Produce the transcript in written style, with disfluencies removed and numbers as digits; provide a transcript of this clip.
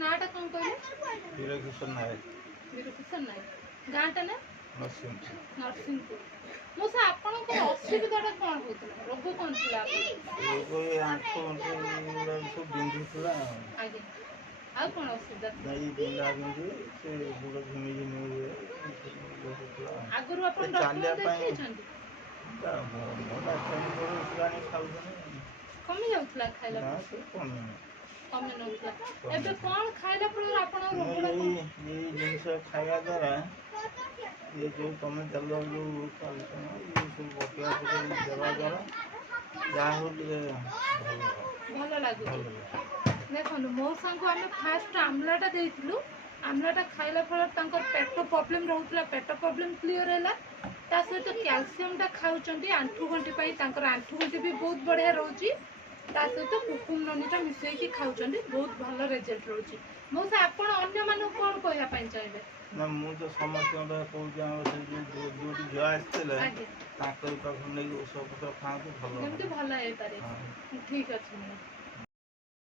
नाटा कौन कहले? वीरकिशोर नायक। वीरकिशोर नायक। गाँटा ना? नरसिंहपुर। नरसिंहपुर। मौसा आपणको असुविधाटा कौन होतला? रोग कौन थिला? रोग ये आंखो सब बिंदी थिला। आगे। आ कौन असुविधा? नहीं बिंदा बिंदी से गुड़ घिमी घिमी हुए। आगरु आपण डॉक्टर देखि छंती? मोटा खाई बड़ो सुरानी खाउछन। कमी जाउतला खाइला? ना से कमी। कमी नउतला। एबे कोन खाइला पर आपण रोगडा ये जिनस खाया द्वारा ये जो तुम चल जो खाउछन ये सब बटला से देवा द्वारा जा हो भल लागु। देखो मौसा को आमे फास्ट आमलाटा देइथिलु। आमलाटा खाइला फल तांकर पेट प्रॉब्लम रहउतला, पेट प्रॉब्लम क्लियर हैला। ता सहित कैल्शियम टा खाउचंती आंठू गंठी पई, तांकर आंठू गंठी भी बहुत बढ़िया रहउची। ता सहित कुकुम ननीटा मिसई की खाउचंती, बहुत भलो रिजल्ट रहउची। मौसा आपण अन्य मानु कोन कहया पई चाहबे? ना मु तो समस्त कहूँ से जो जो आसते ताकर पाखु नहीं सब खाते भल भल है पारे। ठीक अछि।